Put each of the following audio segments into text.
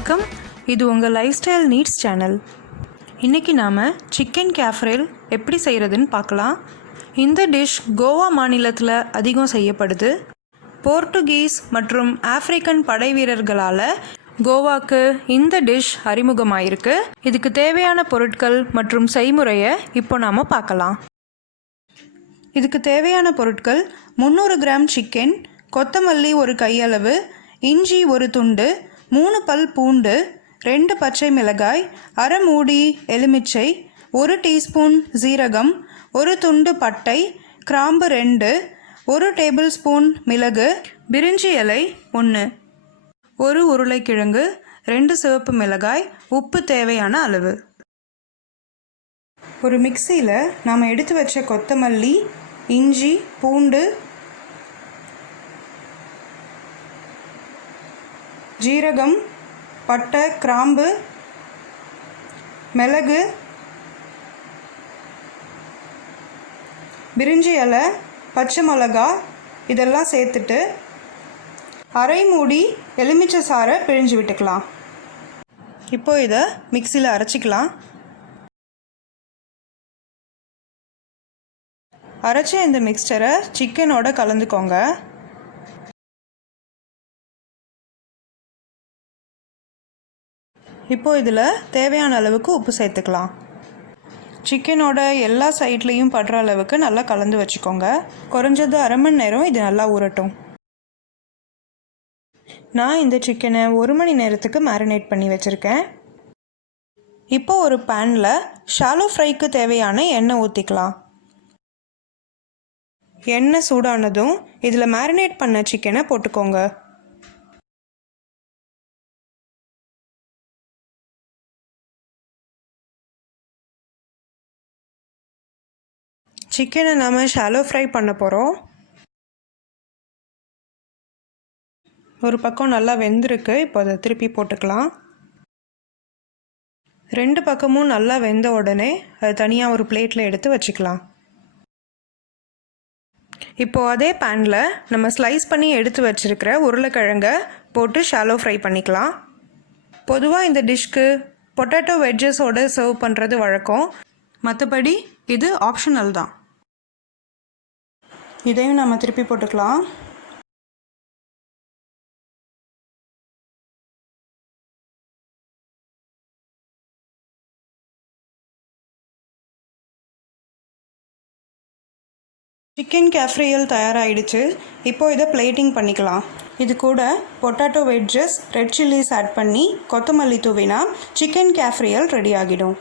வணக்கம், இது உங்கள் லைஃப் ஸ்டைல் நீட்ஸ் சேனல். இன்றைக்கி நாம் சிக்கன் கேஃப்ரேல் எப்படி செய்கிறதுன்னு பார்க்கலாம். இந்த டிஷ் கோவா மாநிலத்தில் அதிகம் செய்யப்படுது. போர்ட்டுகீஸ் மற்றும் ஆஃப்ரிக்கன் படை வீரர்களால் கோவாக்கு இந்த டிஷ் அறிமுகமாயிருக்கு. இதுக்கு தேவையான பொருட்கள் மற்றும் செய்முறையை இப்போ நாம் பார்க்கலாம். இதுக்கு தேவையான பொருட்கள் 300 கிராம் சிக்கன், கொத்தமல்லி ஒரு கையளவு, இஞ்சி ஒரு துண்டு, 3 பல் பூண்டு, 2 பச்சை மிளகாய், அரை மூடி எலுமிச்சை, 1 டீஸ்பூன் ஜீரகம், 1 துண்டு பட்டை, கிராம்பு 2, 1 டேபிள் ஸ்பூன் மிளகு, பிரிஞ்சி இலை 1, 1 உருளைக்கிழங்கு, 2 சிவப்பு மிளகாய், உப்பு தேவையான அளவு. ஒரு மிக்சியில் நாம் எடுத்து வச்ச கொத்தமல்லி, இஞ்சி, பூண்டு, ஜீரகம், பட்டை, கிராம்பு, மிளகு, பிரிஞ்சி இலை, பச்சை மிளகா இதெல்லாம் சேர்த்துட்டு அரை மூடி எலுமிச்சை சாறை பிழிஞ்சு விட்டுக்கலாம். இப்போ இதை மிக்சியில் அரைச்சிக்கலாம். அரைச்ச இந்த மிக்சரை சிக்கனோட கலந்துக்கோங்க. இப்போ இதில் தேவையான அளவுக்கு உப்பு சேர்த்துக்கலாம். சிக்கனோட எல்லா சைட்லேயும் படுற அளவுக்கு நல்லா கலந்து வச்சுக்கோங்க. குறைஞ்சது அரை மணி நேரம் இது நல்லா ஊறட்டும். நான் இந்த சிக்கனை 1 மணி நேரத்துக்கு மேரினேட் பண்ணி வச்சுருக்கேன். இப்போ ஒரு பேனில் ஷாலோ ஃப்ரைக்கு தேவையான எண்ணெய் ஊற்றிக்கலாம். எண்ணெய் சூடானதும் இதில் மேரினேட் பண்ண சிக்கனை போட்டுக்கோங்க. சிக்கனை நாம் ஷாலோ ஃப்ரை பண்ண போகிறோம். ஒரு பக்கம் நல்லா வெந்திருக்கு. இப்போ அதை திருப்பி போட்டுக்கலாம். 2 பக்கமும் நல்லா வெந்த உடனே அது தனியாக ஒரு பிளேட்டில் எடுத்து வச்சுக்கலாம். இப்போது அதே பேனில் நம்ம ஸ்லைஸ் பண்ணி எடுத்து வச்சுருக்கிற உருளைக்கிழங்கை போட்டு ஷாலோ ஃப்ரை பண்ணிக்கலாம். பொதுவாக இந்த டிஷ்க்கு பொட்டேட்டோ வெஜ்ஜஸோடு சர்வ் பண்ணுறது வழக்கம். மற்றபடி இது ஆப்ஷனல் தான். இதையும் நம்ம திருப்பி போட்டுக்கலாம். சிக்கன் கேஃப்ரியல் தயாராகிடுச்சு. இப்போது இதை பிளேட்டிங் பண்ணிக்கலாம். இது கூட potato veggies, red chillies add பண்ணி கொத்தமல்லி தூவினா சிக்கன் கேஃப்ரியல் ரெடி ஆகிடும்.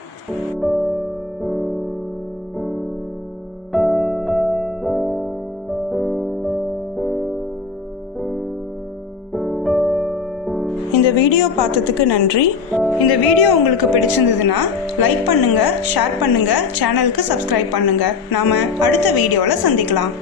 இந்த வீடியோ பார்த்ததுக்கு நன்றி. இந்த வீடியோ உங்களுக்கு பிடிச்சிருந்ததுன்னா லைக் பண்ணுங்கள், ஷேர் பண்ணுங்கள், சேனலுக்கு சப்ஸ்கிரைப் பண்ணுங்கள். நாம் அடுத்த வீடியோவில் சந்திக்கலாம்.